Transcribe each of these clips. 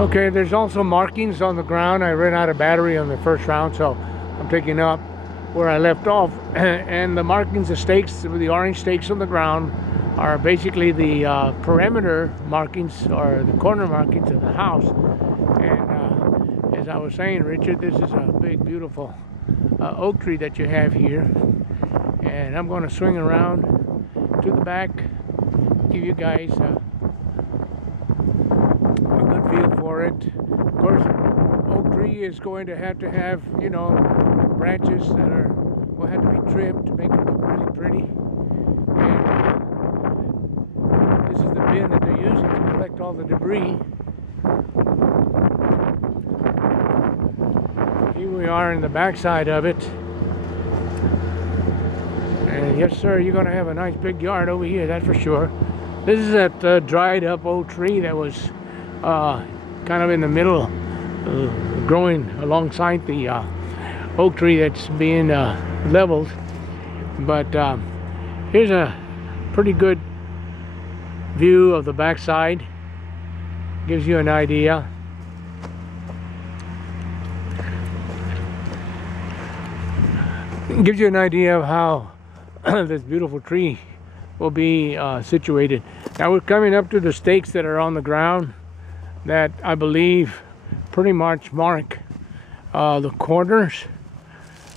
Okay, there's also markings on the ground. I ran out of battery on the first round, so I'm taking up where I left off. And the markings, the stakes, the orange stakes on the ground, are basically the perimeter markings or the corner markings of the house. And as I was saying, Richard, this is a big, beautiful oak tree that you have here. And I'm going to swing around to the back, give you guys a good feel for it. Of course, oak tree is going to have, you know, branches that will have to be trimmed to make it look really pretty. And this is the bin that they're using to collect all the debris. Here we are in the backside of it. And yes, sir, you're going to have a nice big yard over here, that's for sure. This is that dried up old tree that was kind of in the middle, growing alongside the oak tree that's being leveled. But here's a pretty good view of the backside. Gives you an idea. Gives you an idea of how this beautiful tree will be situated. Now we're coming up to the stakes that are on the ground that I believe pretty much mark the corners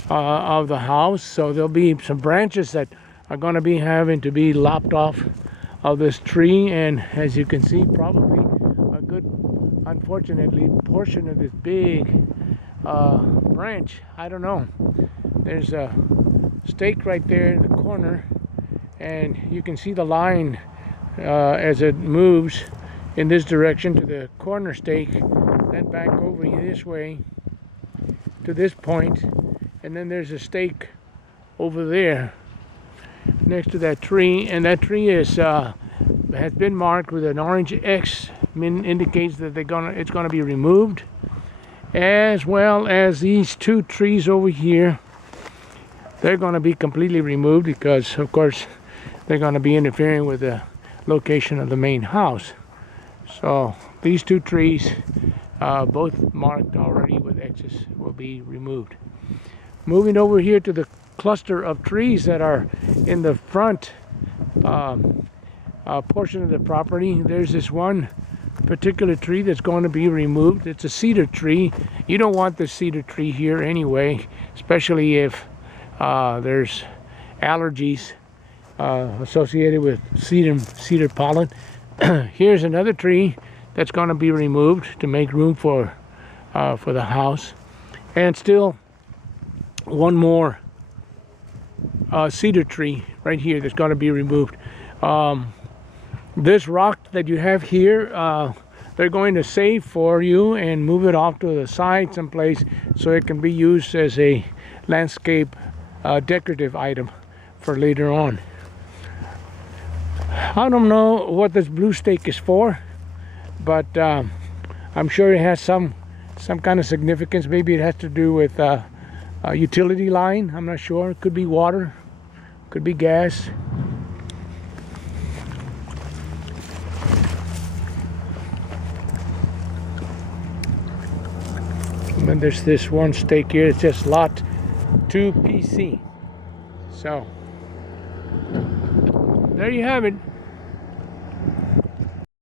of the house. So there'll be some branches that are going to be having to be lopped off of this tree, and as you can see, probably a good, unfortunately, portion of this big branch. I don't know. There's a stake right there in the corner, and you can see the line as it moves in this direction to the corner stake, then back over this way to this point, and then there's a stake over there next to that tree, and that tree is has been marked with an orange X, indicates that it's gonna be removed, as well as these two trees over here. They're going to be completely removed because, of course, they're going to be interfering with the location of the main house. So these two trees, both marked already with X's, will be removed. Moving over here to the cluster of trees that are in the front portion of the property, there's this one particular tree that's going to be removed. It's a cedar tree. You don't want the cedar tree here anyway, especially if there's allergies associated with cedar pollen. Here's another tree that's going to be removed to make room for the house, and still one more cedar tree right here that's going to be removed. This rock that you have here, they're going to save for you and move it off to the side someplace so it can be used as a landscape decorative item for later on. I don't know what this blue stake is for, but I'm sure it has some kind of significance. Maybe it has to do with a utility line. I'm not sure. It could be water, could be gas. And then there's this one stake here. It says lot 2 PC. So there you have it.